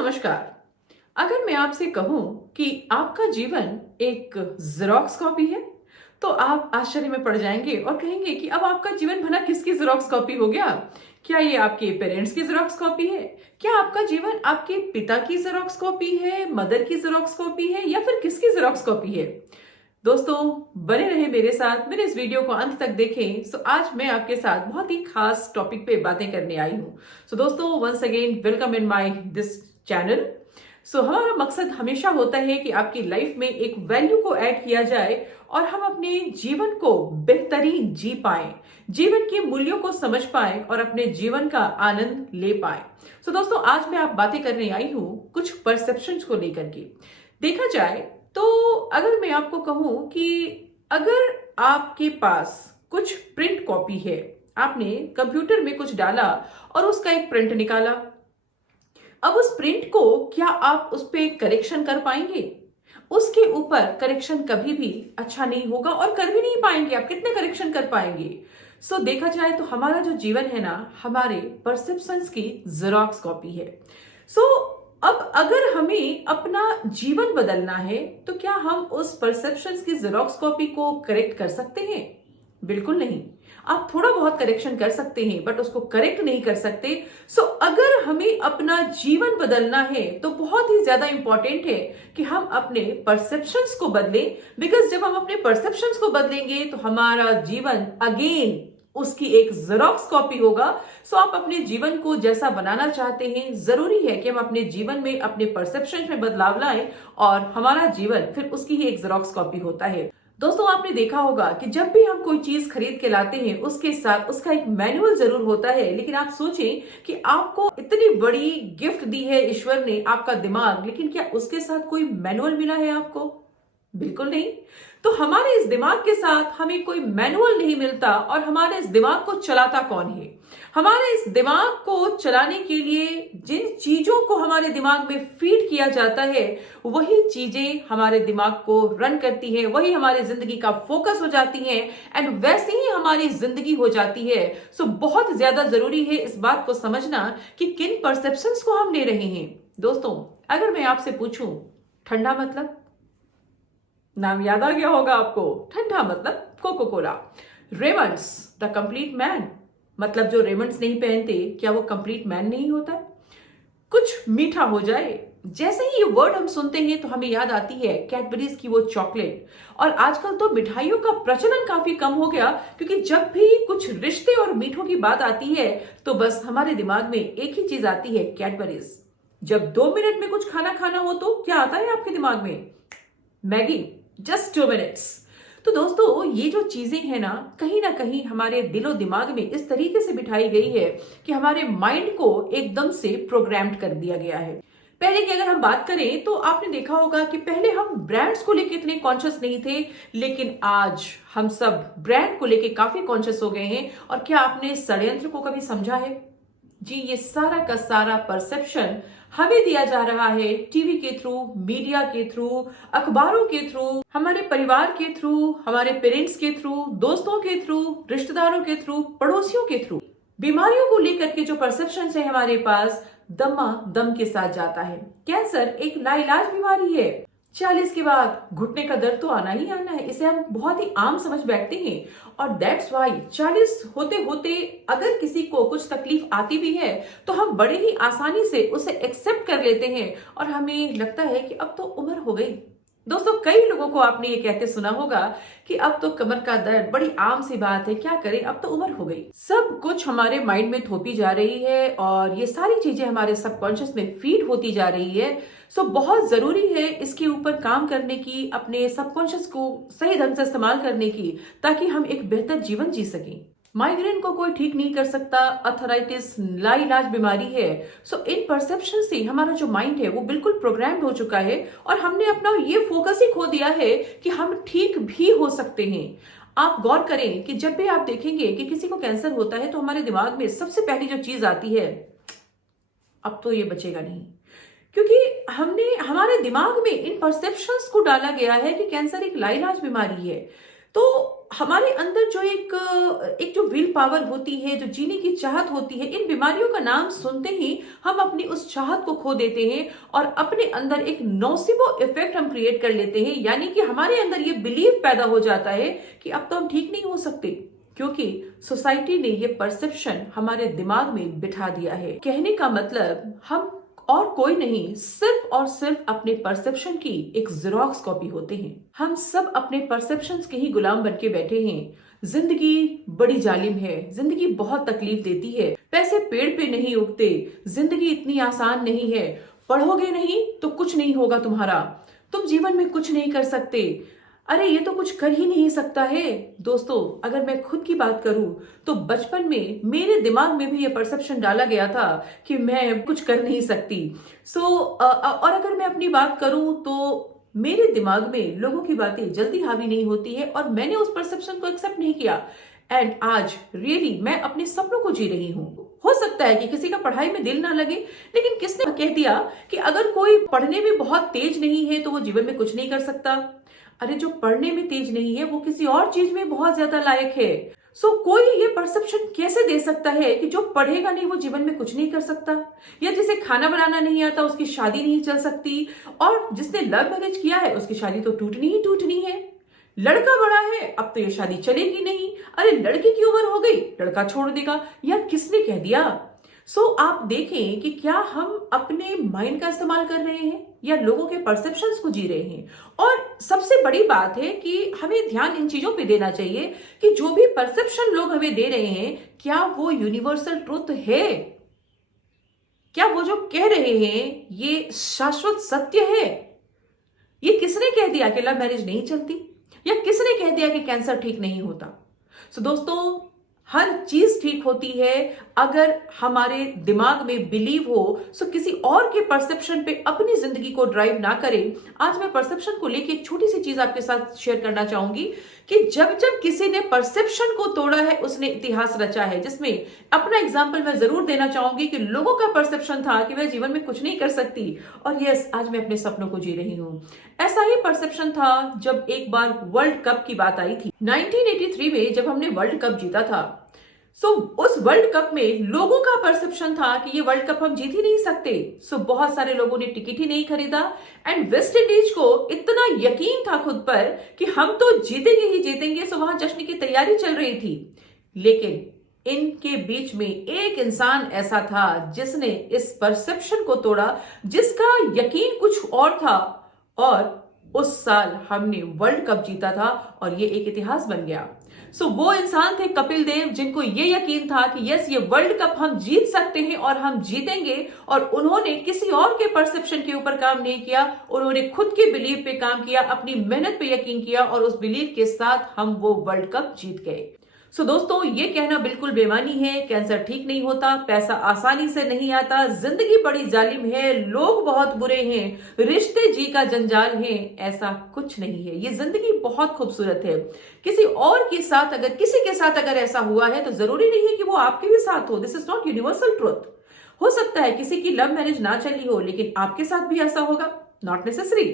नमस्कार। अगर मैं आपसे कहूं कि आपका जीवन एक जेरोक्स कॉपी है, तो आप आश्चर्य में पड़ जाएंगे और कहेंगे कि अब आपका जीवन भला किसकी जेरोक्स कॉपी हो गया? क्या ये आपके पेरेंट्स की जेरोक्स कॉपी है? क्या आपका जीवन आपके पिता की जेरोक्स कॉपी है, मदर की जेरोक्स कॉपी है, या फिर किसकी जेरोक्स कॉपी है? दोस्तों, बने रहे मेरे साथ, मेरे इस वीडियो को अंत तक देखें। सो आज मैं आपके साथ बहुत ही खास टॉपिक पे बातें करने आई हूँ। सो दोस्तों, once again welcome in my this channel. So हमारा मकसद हमेशा होता है कि आपकी लाइफ में एक वैल्यू को ऐड किया जाए और हम अपने जीवन को बेहतरीन जी पाए, जीवन के मूल्यों को समझ पाए और अपने जीवन का आनंद ले पाए। सो दोस्तों, आज मैं आप बातें करने आई हूँ कुछ परसेप्शंस को लेकर के। देखा जाए तो अगर मैं आपको कहूं कि अगर आपके पास कुछ प्रिंट कॉपी है, आपने कंप्यूटर में कुछ डाला और उसका एक प्रिंट निकाला, अब उस प्रिंट को क्या आप उस पर करेक्शन कर पाएंगे? उसके ऊपर करेक्शन कभी भी अच्छा नहीं होगा और कर भी नहीं पाएंगे। आप कितने करेक्शन कर पाएंगे? सो देखा जाए तो हमारा जो जीवन है ना, हमारे परसेप्शंस की जेरॉक्स कॉपी है। सो अब अगर हमें अपना जीवन बदलना है तो क्या हम उस परसेप्शंस की जेरॉक्स कॉपी को करेक्ट कर सकते हैं? बिल्कुल नहीं। आप थोड़ा बहुत करेक्शन कर सकते हैं बट उसको करेक्ट नहीं कर सकते। सो अगर हमें अपना जीवन बदलना है तो बहुत ही ज्यादा इंपॉर्टेंट है कि हम अपने परसेप्शंस को बदलें। बिकॉज जब हम अपने परसेप्शंस को बदलेंगे तो हमारा जीवन अगेन उसकी एक जेरॉक्स कॉपी होगा। सो आप अपने जीवन को जैसा बनाना चाहते हैं, जरूरी है कि हम अपने जीवन में अपने परसेप्शन में बदलाव लाएं और हमारा जीवन फिर उसकी ही एक जेरॉक्स कॉपी होता है। दोस्तों, आपने देखा होगा कि जब भी हम कोई चीज खरीद के लाते हैं उसके साथ उसका एक मैनुअल जरूर होता है। लेकिन आप सोचें कि आपको इतनी बड़ी गिफ्ट दी है ईश्वर ने, आपका दिमाग, लेकिन क्या उसके साथ कोई मैनुअल मिला है आपको? बिल्कुल नहीं। तो हमारे इस दिमाग के साथ हमें कोई मैनुअल नहीं मिलता। और हमारे इस दिमाग को चलाता कौन है? हमारे इस दिमाग को चलाने के लिए जिन चीजों को हमारे दिमाग में फीड किया जाता है वही चीजें हमारे दिमाग को रन करती है, वही हमारी जिंदगी का फोकस हो जाती है एंड वैसे ही हमारी जिंदगी हो जाती है। सो बहुत ज्यादा जरूरी है इस बात को समझना कि किन परसेप्शंस को हम ले रहे हैं। दोस्तों, अगर मैं आपसे पूछूं ठंडा मतलब, नाम याद आ गया होगा आपको। ठंडा मतलब Coca Cola. Raymond's the complete man, मतलब जो रेमंड्स नहीं पहनते क्या वो कंप्लीट मैन नहीं होता? कुछ मीठा हो जाए, जैसे ही ये वर्ड हम सुनते हैं तो हमें याद आती है कैडबरीज की वो चॉकलेट। और आजकल तो मिठाइयों का प्रचलन काफी कम हो गया, क्योंकि जब भी कुछ रिश्ते और मीठों की बात आती है तो बस हमारे दिमाग में एक ही चीज आती है, कैडबरीज। जब 2 मिनट में कुछ खाना खाना हो तो क्या आता है आपके दिमाग में? Maggi, just 2 minutes. तो दोस्तों, ये जो चीजें हैं ना कहीं हमारे दिलो दिमाग में इस तरीके से बिठाई गई है कि हमारे माइंड को एकदम से प्रोग्राम्ड कर दिया गया है। पहले की अगर हम बात करें तो आपने देखा होगा कि पहले हम ब्रांड्स को लेकर इतने कॉन्शियस नहीं थे, लेकिन आज हम सब ब्रांड को लेकर काफी कॉन्शियस हो गए हैं। और क्या आपने षड्यंत्र को कभी समझा है? जी, ये सारा का सारा परसेप्शन हमें दिया जा रहा है टीवी के थ्रू, मीडिया के थ्रू, अखबारों के थ्रू, हमारे परिवार के थ्रू, हमारे पेरेंट्स के थ्रू, दोस्तों के थ्रू, रिश्तेदारों के थ्रू, पड़ोसियों के थ्रू। बीमारियों को लेकर के जो परसेप्शन है हमारे पास, दमा दम के साथ जाता है। कैंसर एक लाइलाज बीमारी है। 40 के बाद घुटने का दर्द तो आना ही आना है, इसे हम बहुत ही आम समझ बैठते हैं। और दैट्स वाई 40 होते होते अगर किसी को कुछ तकलीफ आती भी है तो हम बड़े ही आसानी से उसे एक्सेप्ट कर लेते हैं और हमें लगता है कि अब तो उम्र हो गई। दोस्तों, कई लोगों को आपने ये कहते सुना होगा कि अब तो कमर का दर्द बड़ी आम सी बात है, क्या करें, अब तो उम्र हो गई। सब कुछ हमारे माइंड में थोपी जा रही है और ये सारी चीजें हमारे सबकॉन्शियस में फीड होती जा रही है। सो बहुत जरूरी है इसके ऊपर काम करने की, अपने सबकॉन्शियस को सही ढंग से इस्तेमाल करने की, ताकि हम एक बेहतर जीवन जी सकें। माइग्रेन को कोई ठीक नहीं कर सकता, अर्थराइटिस लाइलाज बीमारी है। सो इन परसेप्शन से हमारा जो माइंड है वो बिल्कुल प्रोग्राम्ड हो चुका है और हमने अपना ये फोकस ही खो दिया है कि हम ठीक भी हो सकते हैं। आप गौर करें कि जब भी आप देखेंगे कि किसी को कैंसर होता है तो हमारे दिमाग में सबसे पहली जो चीज आती है, अब तो ये बचेगा नहीं। क्योंकि हमने हमारे दिमाग में इन परसेप्शंस को डाला गया है कि कैंसर एक लाइलाज बीमारी है। तो हमारे अंदर जो एक जो विल पावर होती है, जो जीने की चाहत होती है, इन बीमारियों का नाम सुनते ही हम अपनी उस चाहत को खो देते हैं और अपने अंदर एक नोसिबो इफेक्ट हम क्रिएट कर लेते हैं। यानी कि हमारे अंदर ये बिलीव पैदा हो जाता है कि अब तो हम ठीक नहीं हो सकते, क्योंकि सोसाइटी ने ये परसेप्शन हमारे दिमाग में बिठा दिया है। कहने का मतलब हम और कोई नहीं, सिर्फ और सिर्फ अपने परसेप्शन की एक जेरोक्स कॉपी होते हैं। हम सब अपने परसेप्शंस के ही गुलाम बन के बैठे हैं। जिंदगी बड़ी जालिम है, जिंदगी बहुत तकलीफ देती है, पैसे पेड़ पे नहीं उगते, जिंदगी इतनी आसान नहीं है, पढ़ोगे नहीं तो कुछ नहीं होगा तुम्हारा, तुम जीवन में कुछ नहीं कर सकते, अरे ये तो कुछ कर ही नहीं सकता है। दोस्तों, अगर मैं खुद की बात करूं तो बचपन में मेरे दिमाग में भी ये परसेप्शन डाला गया था कि मैं कुछ कर नहीं सकती। और अगर मैं अपनी बात करूं तो मेरे दिमाग में लोगों की बातें जल्दी हावी नहीं होती है और मैंने उस परसेप्शन को एक्सेप्ट नहीं किया। एंड आज रियली मैं अपने सपनों को जी रही हूँ। हो सकता है कि किसी का पढ़ाई में दिल ना लगे, लेकिन किसने कह दिया कि अगर कोई पढ़ने में बहुत तेज नहीं है तो वो जीवन में कुछ नहीं कर सकता। अरे जो पढ़ने में तेज नहीं है वो किसी और चीज में बहुत ज्यादा लायक है। कोई ये परसेप्शन कैसे दे सकता है कि जो पढ़ेगा नहीं वो जीवन में कुछ नहीं कर सकता, या जिसे खाना बनाना नहीं आता उसकी शादी नहीं चल सकती, और जिसने लव मैरिज किया है उसकी शादी तो टूटनी ही टूटनी है। लड़का बड़ा है, अब तो ये शादी चलेगी नहीं, अरे लड़की की उम्र हो गई, लड़का छोड़ देगा, या किसने कह दिया। आप देखें कि क्या हम अपने माइंड का इस्तेमाल कर रहे हैं या लोगों के परसेप्शंस को जी रहे हैं। और सबसे बड़ी बात है कि हमें ध्यान इन चीजों पे देना चाहिए कि जो भी परसेप्शन लोग हमें दे रहे हैं, क्या वो यूनिवर्सल ट्रुथ है, क्या वो जो कह रहे हैं ये शाश्वत सत्य है। ये किसने कह दिया कि लव मैरिज नहीं चलती, या किसने कह दिया कि कैंसर ठीक नहीं होता। दोस्तों, हर चीज ठीक होती है अगर हमारे दिमाग में बिलीव हो। किसी और के परसेप्शन पे अपनी जिंदगी को ड्राइव ना करें। आज मैं परसेप्शन को लेके एक छोटी सी चीज आपके साथ शेयर करना चाहूंगी कि जब जब किसी ने परसेप्शन को तोड़ा है उसने इतिहास रचा है, जिसमें अपना एग्जाम्पल मैं जरूर देना चाहूंगी कि लोगों का परसेप्शन था कि मैं जीवन में कुछ नहीं कर सकती, और यस, आज मैं अपने सपनों को जी रही हूं। ऐसा ही परसेप्शन था जब एक बार वर्ल्ड कप की बात आई थी 1983 में, जब हमने वर्ल्ड कप जीता था। उस वर्ल्ड कप में लोगों का परसेप्शन था कि ये वर्ल्ड कप हम जीत ही नहीं सकते। बहुत सारे लोगों ने टिकट ही नहीं खरीदा। एंड वेस्ट इंडीज को इतना यकीन था खुद पर कि हम तो जीतेंगे ही जीतेंगे। वहां जश्न की तैयारी चल रही थी, लेकिन इनके बीच में एक इंसान ऐसा था जिसने इस परसेप्शन को तोड़ा, जिसका यकीन कुछ और था, और उस साल हमने वर्ल्ड कप जीता था और ये एक इतिहास बन गया। वो इंसान थे कपिल देव, जिनको ये यकीन था कि यस, ये वर्ल्ड कप हम जीत सकते हैं और हम जीतेंगे। और उन्होंने किसी और के परसेप्शन के ऊपर काम नहीं किया, उन्होंने खुद के बिलीव पे काम किया, अपनी मेहनत पे यकीन किया, और उस बिलीव के साथ हम वो वर्ल्ड कप जीत गए। दोस्तों, ये कहना बिल्कुल बेमानी है, कैंसर ठीक नहीं होता, पैसा आसानी से नहीं आता, जिंदगी बड़ी जालिम है, लोग बहुत बुरे हैं, रिश्ते जी का जंजाल है, ऐसा कुछ नहीं है। ये जिंदगी बहुत खूबसूरत है। किसी और के साथ अगर किसी के साथ अगर ऐसा हुआ है तो जरूरी नहीं है कि वो आपके भी साथ हो। This is not universal truth. हो सकता है किसी की लव मैरिज ना चली हो, लेकिन आपके साथ भी ऐसा होगा, नॉट नेसेसरी।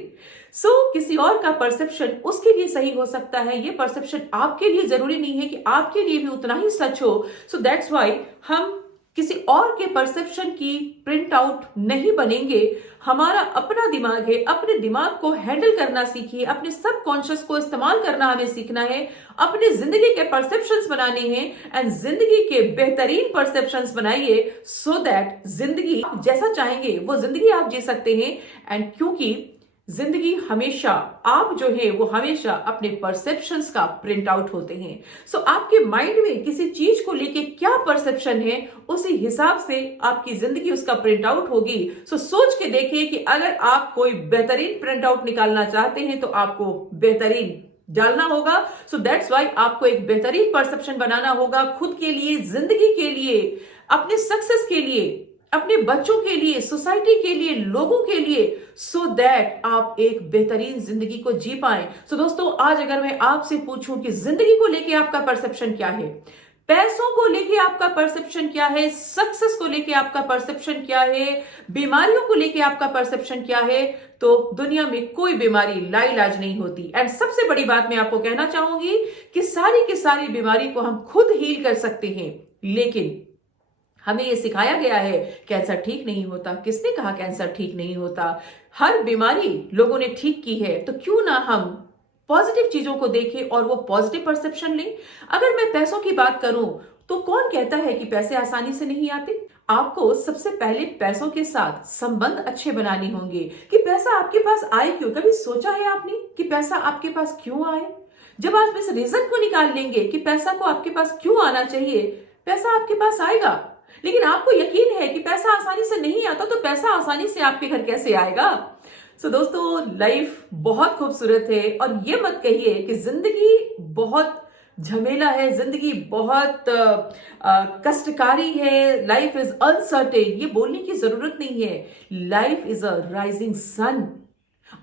किसी और का परसेप्शन उसके लिए सही हो सकता है, ये परसेप्शन आपके लिए जरूरी नहीं है कि आपके लिए भी उतना ही सच हो। दैट्स व्हाई हम किसी और के परसेप्शन की प्रिंट आउट नहीं बनेंगे। हमारा अपना दिमाग है, अपने दिमाग को हैंडल करना सीखिए, अपने सबकॉन्शियस को इस्तेमाल करना हमें सीखना है, अपनी जिंदगी के परसेप्शंस बनाने हैं, एंड जिंदगी के बेहतरीन परसेप्शंस बनाइए, सो दैट जिंदगी जैसा चाहेंगे वो जिंदगी आप जी सकते हैं। एंड क्योंकि जिंदगी हमेशा, आप जो है वो हमेशा अपने परसेप्शंस का प्रिंट आउट होते हैं। आपके माइंड में किसी चीज को लेके क्या परसेप्शन है, उसी हिसाब से आपकी जिंदगी उसका प्रिंट आउट होगी। सोच के देखिए कि अगर आप कोई बेहतरीन प्रिंट आउट निकालना चाहते हैं तो आपको बेहतरीन डालना होगा। दैट्स व्हाई आपको एक बेहतरीन परसेप्शन बनाना होगा, खुद के लिए, जिंदगी के लिए, अपने सक्सेस के लिए, अपने बच्चों के लिए, सोसाइटी के लिए, लोगों के लिए, सो दैट आप एक बेहतरीन जिंदगी को जी पाएं। दोस्तों, आज अगर मैं आपसे पूछूं कि जिंदगी को लेके आपका परसेप्शन क्या है, पैसों को लेके आपका परसेप्शन क्या है, सक्सेस को लेके आपका परसेप्शन क्या है, बीमारियों को लेके आपका परसेप्शन क्या है, तो दुनिया में कोई बीमारी लाइलाज नहीं होती। एंड सबसे बड़ी बात मैं आपको कहना चाहूंगी कि सारी की सारी बीमारी को हम खुद हील कर सकते हैं, लेकिन हमें यह सिखाया गया है कैंसर ठीक नहीं होता। किसने कहा कैंसर ठीक नहीं होता? हर बीमारी लोगों ने ठीक की है, तो क्यों ना हम पॉजिटिव चीजों को देखें और वो पॉजिटिव परसेप्शन लें। अगर मैं पैसों की बात करूं तो कौन कहता है कि पैसे आसानी से नहीं आते? आपको सबसे पहले पैसों के साथ संबंध अच्छे बनाने होंगे कि पैसा आपके पास आए क्यों। कभी सोचा है आपने कि पैसा आपके पास क्यों आए? जब आप इस रीजन को निकाल लेंगे कि पैसा को आपके पास क्यों आना चाहिए, पैसा आपके पास आएगा। लेकिन आपको यकीन है कि पैसा आसानी से नहीं आता, तो पैसा आसानी से आपके घर कैसे आएगा? दोस्तों, लाइफ बहुत खूबसूरत है और ये मत कहिए कि जिंदगी बहुत झमेला है, जिंदगी बहुत कष्टकारी है, लाइफ इज अनसर्टेन। ये बोलने की जरूरत नहीं है। Life is a rising sun.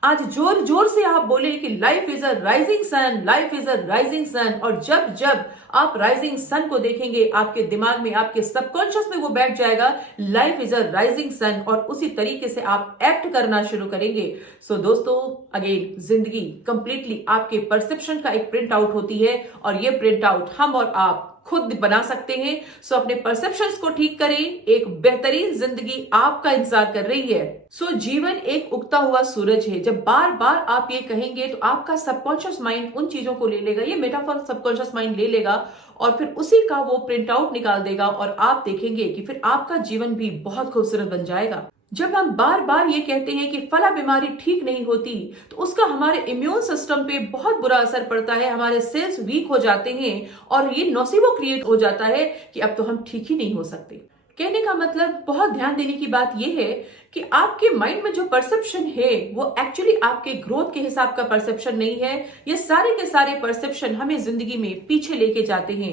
आज जोर जोर से आप बोले कि life is a rising sun, life is a rising sun. और जब जब आप राइजिंग सन को देखेंगे, आपके दिमाग में, आपके सबकॉन्शियस में वो बैठ जाएगा, life is a rising sun, और उसी तरीके से आप एक्ट करना शुरू करेंगे। दोस्तों, अगेन, जिंदगी कंप्लीटली आपके परसेप्शन का एक प्रिंट आउट होती है, और ये प्रिंट आउट हम और आप खुद बना सकते हैं। अपने परसेप्शंस को ठीक करें। एक बेहतरीन जिंदगी आपका इंतजार कर रही है। जीवन एक उगता हुआ सूरज है। जब बार बार आप ये कहेंगे तो आपका सबकॉन्शियस माइंड उन चीजों को ले लेगा, ये मेटाफर सबकॉन्शियस माइंड ले लेगा और फिर उसी का वो प्रिंट आउट निकाल देगा, और आप देखेंगे कि फिर आपका जीवन भी बहुत खूबसूरत बन जाएगा। जब हम बार बार ये कहते हैं कि फला बीमारी ठीक नहीं होती, तो उसका हमारे इम्यून सिस्टम पे बहुत बुरा असर पड़ता है, हमारे सेल्स वीक हो जाते हैं और ये नोसिबो क्रिएट हो जाता है कि अब तो हम ठीक ही नहीं हो सकते। कहने का मतलब, बहुत ध्यान देने की बात यह है कि आपके माइंड में जो परसेप्शन है वो एक्चुअली आपके ग्रोथ के हिसाब का परसेप्शन नहीं है। ये सारे के सारे परसेप्शन हमें जिंदगी में पीछे लेके जाते हैं।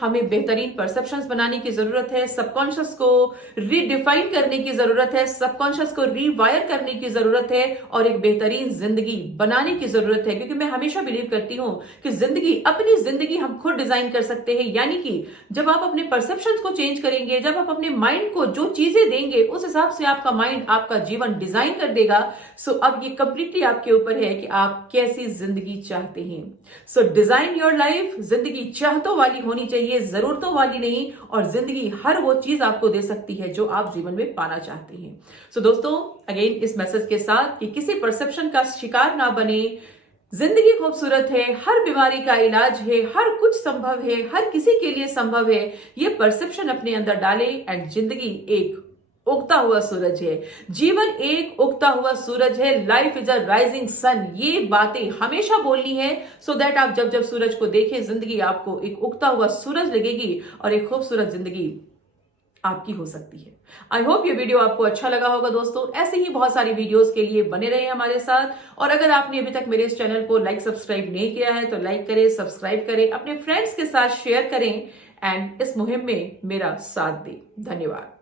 हमें बेहतरीन परसेप्शंस बनाने की जरूरत है, सबकॉन्शियस को रीडिफाइन करने की जरूरत है, सबकॉन्शियस को रीवायर करने की जरूरत है और एक बेहतरीन जिंदगी बनाने की जरूरत है। क्योंकि मैं हमेशा बिलीव करती हूं कि अपनी जिंदगी हम खुद डिजाइन कर सकते हैं। यानी कि जब आप अपने परसेप्शंस को चेंज करेंगे, जब आप अपने माइंड को जो चीजें देंगे, उस हिसाब से आपका माइंड आपका जीवन डिजाइन कर देगा। अब ये कंप्लीटली आपके ऊपर है कि आप कैसी जिंदगी चाहते हैं। Design your life. जिंदगी चाहतों वाली होनी चाहिए, जरूरतों वाली नहीं। और जिंदगी हर वो चीज आपको दे सकती है जो आप जीवन में पाना चाहते हैं। दोस्तों, अगेन इस मैसेज के साथ कि किसी परसेप्शन का शिकार ना बने। जिंदगी खूबसूरत है, हर बीमारी का इलाज है, हर कुछ संभव है, हर किसी के लिए संभव है। ये परसेप्शन अपने अंदर डाले एंड जिंदगी एक उगता हुआ सूरज है। जीवन एक उगता हुआ सूरज है। Life is a rising sun. ये बातें हमेशा बोलनी है सो दैट आप जब जब सूरज को देखें, जिंदगी आपको एक उगता हुआ सूरज लगेगी और एक खूबसूरत जिंदगी आपकी हो सकती है। आई होप ये वीडियो आपको अच्छा लगा होगा। दोस्तों, ऐसे ही बहुत सारी वीडियोस के लिए बने रहे हमारे साथ। और अगर आपने अभी तक मेरे इस चैनल को लाइक सब्सक्राइब नहीं किया है तो लाइक करें, सब्सक्राइब करें, अपने फ्रेंड्स के साथ शेयर करें एंड इस मुहिम में मेरा साथ दें। धन्यवाद।